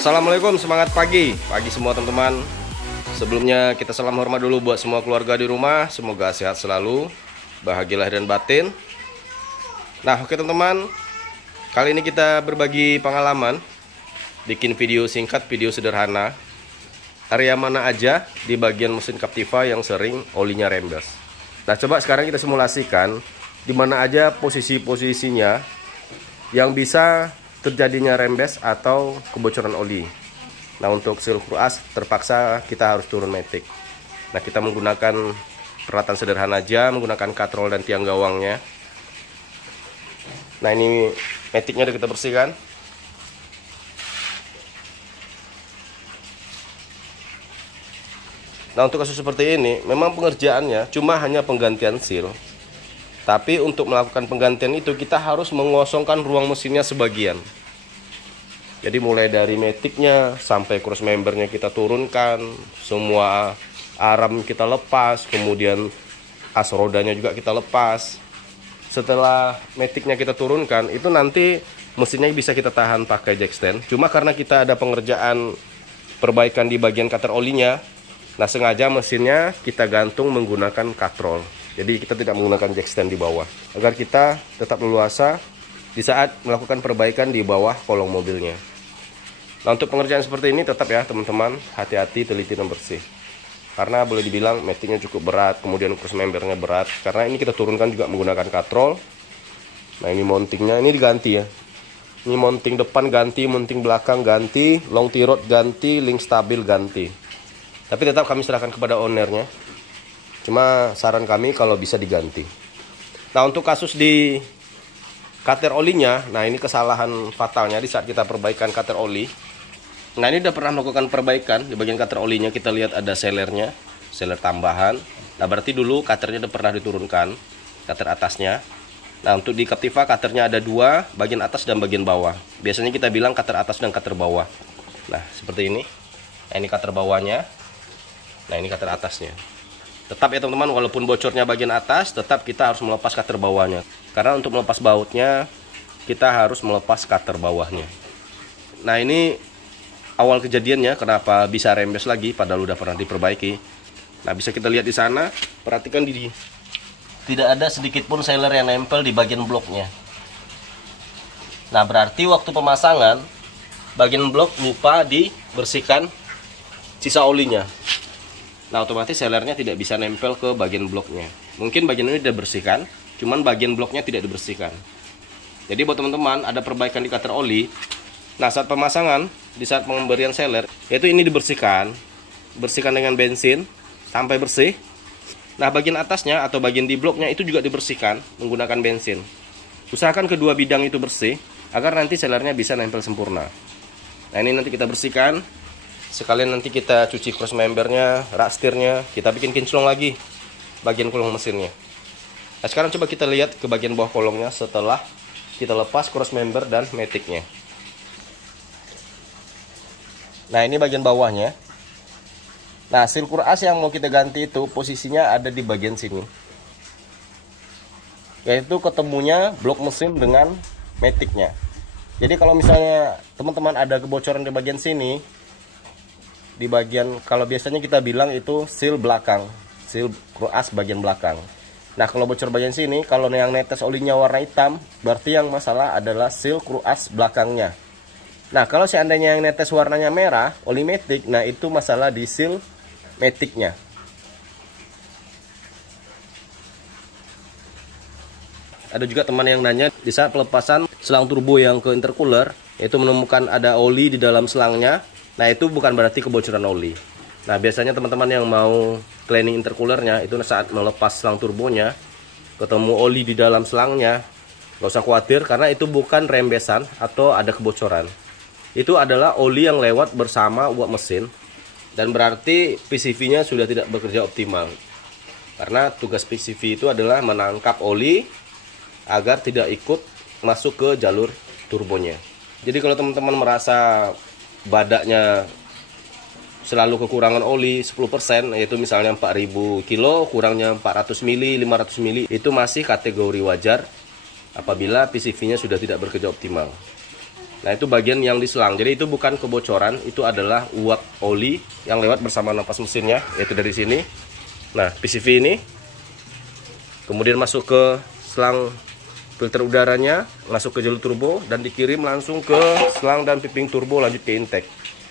Assalamualaikum, semangat pagi semua teman-teman. Sebelumnya kita salam hormat dulu buat semua keluarga di rumah. Semoga sehat selalu, bahagia lahir dan batin. Nah oke teman-teman, kali ini kita berbagi pengalaman, bikin video singkat, video sederhana. Area mana aja di bagian mesin Captiva yang sering olinya rembes. Nah coba sekarang kita simulasikan di mana aja posisi-posisinya yang bisa terjadinya rembes atau kebocoran oli. Nah untuk seal Cruas terpaksa kita harus turun matic. Nah kita menggunakan peralatan sederhana aja, menggunakan katrol dan tiang gawangnya. Nah ini maticnya udah kita bersihkan. Nah untuk kasus seperti ini memang pengerjaannya cuma hanya penggantian seal. Tapi untuk melakukan penggantian itu kita harus mengosongkan ruang mesinnya sebagian. Jadi mulai dari maticnya sampai cross membernya kita turunkan, semua arm kita lepas, kemudian as rodanya juga kita lepas. Setelah maticnya kita turunkan, itu nanti mesinnya bisa kita tahan pakai jack stand. Cuma karena kita ada pengerjaan perbaikan di bagian cutter olinya, nah sengaja mesinnya kita gantung menggunakan katrol. Jadi kita tidak menggunakan jack stand di bawah, agar kita tetap leluasa di saat melakukan perbaikan di bawah kolong mobilnya. Nah untuk pengerjaan seperti ini tetap ya teman-teman, hati-hati, teliti dan bersih. Karena boleh dibilang maticnya cukup berat, kemudian cross membernya berat. Karena ini kita turunkan juga menggunakan katrol. Nah ini mountingnya, ini diganti ya. Ini mounting depan ganti, mounting belakang ganti, long T-rod ganti, link stabil ganti. Tapi tetap kami serahkan kepada ownernya. Cuma saran kami kalau bisa diganti. Nah untuk kasus di cutter olinya, nah ini kesalahan fatalnya di saat kita perbaikan cutter oli. Nah ini udah pernah melakukan perbaikan di bagian cutter olinya, kita lihat ada sellernya, seller tambahan. Nah berarti dulu cutternya udah pernah diturunkan, cutter atasnya. Nah untuk di Captiva cutternya ada dua, bagian atas dan bagian bawah. Biasanya kita bilang cutter atas dan cutter bawah. Nah seperti ini. Nah ini cutter bawahnya. Nah ini cutter atasnya. Tetap ya teman-teman, walaupun bocornya bagian atas, tetap kita harus melepas cutter bawahnya. Karena untuk melepas bautnya, kita harus melepas cutter bawahnya. Nah ini awal kejadiannya, kenapa bisa rembes lagi padahal udah pernah diperbaiki. Nah bisa kita lihat di sana, perhatikan tidak ada sedikit pun sealer yang nempel di bagian bloknya. Nah berarti waktu pemasangan, bagian blok lupa dibersihkan sisa olinya. Nah otomatis sellernya tidak bisa nempel ke bagian bloknya. Mungkin bagian ini sudah bersihkan, cuman bagian bloknya tidak dibersihkan. Jadi buat teman-teman ada perbaikan di cutter oli. Nah saat pemasangan, di saat pemberian seller, yaitu ini dibersihkan, bersihkan dengan bensin sampai bersih. Nah bagian atasnya atau bagian di bloknya itu juga dibersihkan menggunakan bensin. Usahakan kedua bidang itu bersih agar nanti sellernya bisa nempel sempurna. Nah ini nanti kita bersihkan. Sekalian nanti kita cuci cross membernya, rak setirnya, kita bikin kinclong lagi bagian kolong mesinnya. Nah sekarang coba kita lihat ke bagian bawah kolongnya setelah kita lepas cross member dan maticnya. Nah ini bagian bawahnya. Nah seal Cruas yang mau kita ganti itu posisinya ada di bagian sini, yaitu ketemunya blok mesin dengan maticnya. Jadi kalau misalnya teman-teman ada kebocoran di bagian sini, di bagian, kalau biasanya kita bilang itu seal belakang, seal Cruas bagian belakang. Nah kalau bocor bagian sini, kalau yang netes olinya warna hitam, berarti yang masalah adalah seal Cruas belakangnya. Nah kalau seandainya yang netes warnanya merah, oli matic, nah itu masalah di seal maticnya. Ada juga teman yang nanya di saat pelepasan selang turbo yang ke intercooler, itu menemukan ada oli di dalam selangnya. Nah itu bukan berarti kebocoran oli. Nah biasanya teman-teman yang mau cleaning intercoolernya itu saat melepas selang turbonya ketemu oli di dalam selangnya, nggak usah khawatir karena itu bukan rembesan atau ada kebocoran. Itu adalah oli yang lewat bersama uap mesin dan berarti PCV-nya sudah tidak bekerja optimal. Karena tugas PCV itu adalah menangkap oli agar tidak ikut masuk ke jalur turbonya. Jadi kalau teman-teman merasa badaknya selalu kekurangan oli 10%, yaitu misalnya 4000 kilo kurangnya 400 mili, 500 mili, itu masih kategori wajar apabila PCV-nya sudah tidak bekerja optimal. Nah, itu bagian yang diselang. Jadi itu bukan kebocoran, itu adalah uap oli yang lewat bersama napas mesinnya, yaitu dari sini. Nah, PCV ini kemudian masuk ke selang filter udaranya, masuk ke jalur turbo dan dikirim langsung ke selang dan piping turbo lanjut ke intake.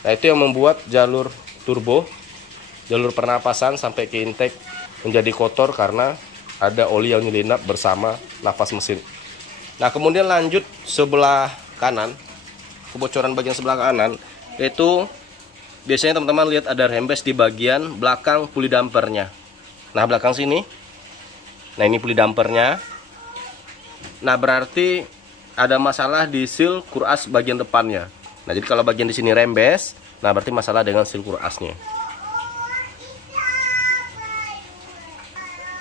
Nah, itu yang membuat jalur turbo, jalur pernapasan sampai ke intake menjadi kotor karena ada oli yang menyelinap bersama napas mesin. Nah, kemudian lanjut sebelah kanan, kebocoran bagian sebelah kanan, yaitu biasanya teman-teman lihat ada rembes di bagian belakang puli dampernya. Nah, belakang sini. Nah, ini puli dampernya. Nah, berarti ada masalah di seal kuras bagian depannya. Nah, jadi kalau bagian di sini rembes, nah berarti masalah dengan seal kurasnya.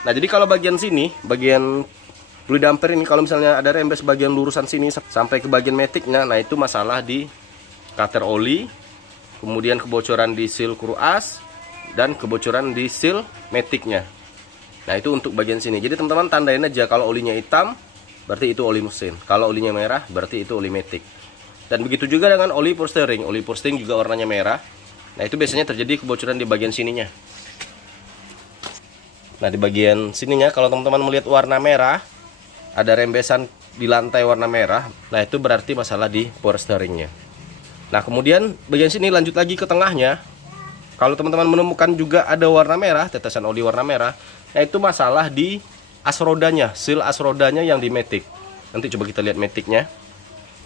Nah, jadi kalau bagian sini, bagian puli damper ini, kalau misalnya ada rembes bagian lurusan sini sampai ke bagian maticnya, nah itu masalah di cutter oli, kemudian kebocoran di seal kuras, dan kebocoran di seal maticnya. Nah, itu untuk bagian sini. Jadi teman-teman tandain aja, kalau olinya hitam berarti itu oli mesin, kalau olinya merah berarti itu oli matic. Dan begitu juga dengan oli power steering. Oli power steering juga warnanya merah. Nah, itu biasanya terjadi kebocoran di bagian sininya. Nah, di bagian sininya kalau teman-teman melihat warna merah, ada rembesan di lantai warna merah, nah itu berarti masalah di power steeringnya. Nah, kemudian bagian sini lanjut lagi ke tengahnya. Kalau teman-teman menemukan juga ada warna merah, tetesan oli warna merah, nah itu masalah di as rodanya, seal as rodanya yang di matic. Nanti coba kita lihat maticnya.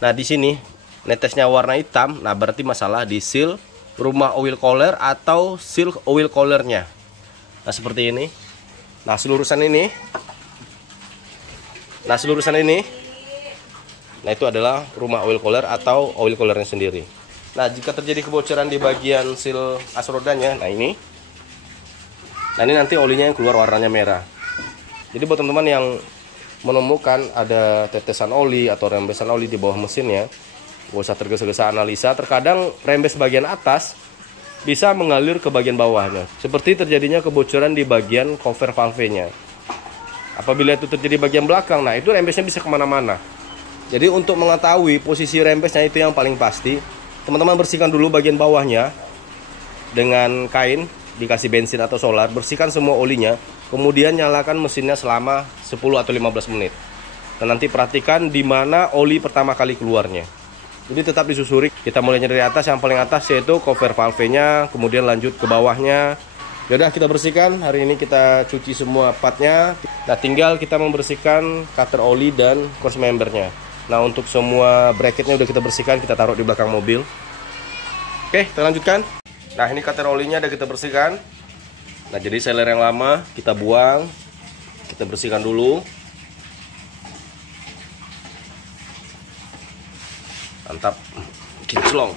Nah, di sini netesnya warna hitam, nah berarti masalah di seal rumah oil cooler atau seal oil coolernya. Nah, seperti ini. Nah, selurusan ini. Nah, selurusan ini. Nah, itu adalah rumah oil cooler atau oil coolernya sendiri. Nah, jika terjadi kebocoran di bagian seal as rodanya, nah ini. Nah, ini nanti olinya yang keluar warnanya merah. Jadi buat teman-teman yang menemukan ada tetesan oli atau rembesan oli di bawah mesinnya, gak usah tergesa-gesa analisa. Terkadang rembes bagian atas bisa mengalir ke bagian bawahnya, seperti terjadinya kebocoran di bagian cover valve-nya. Apabila itu terjadi bagian belakang, nah itu rembesnya bisa kemana-mana. Jadi untuk mengetahui posisi rembesnya itu yang paling pasti, teman-teman bersihkan dulu bagian bawahnya dengan kain, dikasih bensin atau solar, bersihkan semua olinya, kemudian nyalakan mesinnya selama 10 atau 15 menit. Dan nanti perhatikan di mana oli pertama kali keluarnya. Jadi tetap disusuri, kita mulainya dari atas, yang paling atas yaitu cover valve-nya, kemudian lanjut ke bawahnya. Yaudah, kita bersihkan. Hari ini kita cuci semua partnya. Nah, tinggal kita membersihkan cutter oli dan cross membernya. Nah, untuk semua bracketnya udah kita bersihkan, kita taruh di belakang mobil. Oke, kita lanjutkan. Nah, ini cutter olinya udah kita bersihkan. Nah, jadi seler yang lama kita buang, kita bersihkan dulu. Mantap, kinclong.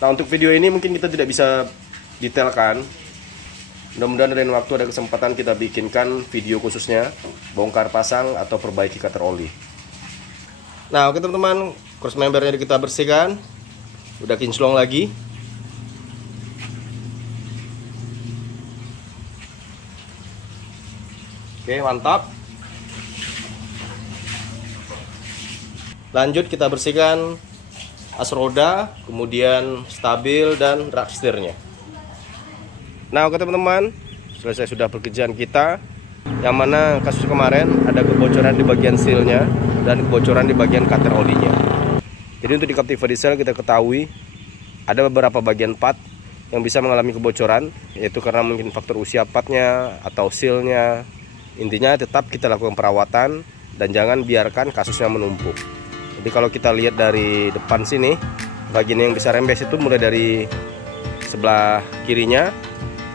Nah, untuk video ini mungkin kita tidak bisa detailkan. Mudah-mudahan lain waktu ada kesempatan kita bikinkan video khususnya bongkar pasang atau perbaiki cutter oli. Nah, oke teman-teman, cross membernya kita bersihkan. Udah kinclong lagi. Oke, mantap. Lanjut kita bersihkan as roda, kemudian stabil dan rak setirnya. Nah, oke teman-teman, selesai sudah pekerjaan kita. Yang mana kasus kemarin ada kebocoran di bagian sealnya dan kebocoran di bagian cutter olinya. Jadi untuk di Captiva Diesel kita ketahui ada beberapa bagian part yang bisa mengalami kebocoran, yaitu karena mungkin faktor usia partnya atau sealnya. Intinya tetap kita lakukan perawatan dan jangan biarkan kasusnya menumpuk. Jadi kalau kita lihat dari depan sini, bagian yang bisa rembes itu mulai dari sebelah kirinya.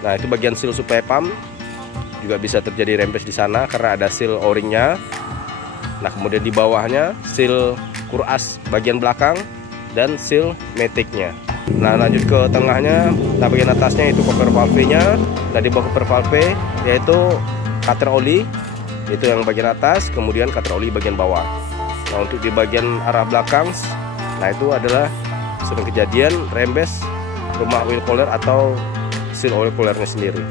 Nah, itu bagian seal supply pump juga bisa terjadi rembes di sana karena ada seal o-ringnya. Nah, kemudian di bawahnya seal kuras bagian belakang dan seal maticnya. Nah, lanjut ke tengahnya. Nah, bagian atasnya itu cover valve-nya. Nah, di bawah cover valve yaitu cutter oli, itu yang bagian atas, kemudian cutter oli bagian bawah. Nah, untuk di bagian arah belakang, nah itu adalah sering kejadian rembes rumah oil cooler atau seal oil coolernya sendiri.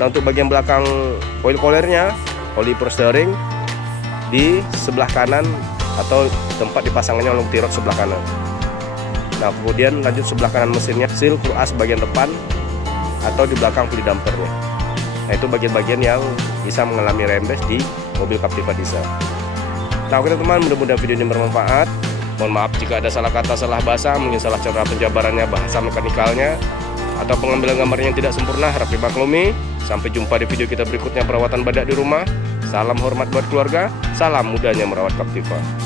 Nah, untuk bagian belakang oil coolernya, oli per steering di sebelah kanan atau tempat dipasangannya long tirot sebelah kanan. Nah, kemudian lanjut sebelah kanan mesinnya, seal screw as bagian depan atau di belakang puli dampernya. Nah, itu bagian-bagian yang bisa mengalami rembes di mobil Captiva diesel. Nah, oke teman-teman, mudah-mudahan video ini bermanfaat. Mohon maaf jika ada salah kata, salah bahasa, mungkin salah cara penjabarannya, bahasa mekanikalnya, atau pengambilan gambarnya yang tidak sempurna, harap dimaklumi. Sampai jumpa di video kita berikutnya, perawatan badak di rumah. Salam hormat buat keluarga, salam mudahnya merawat Captiva.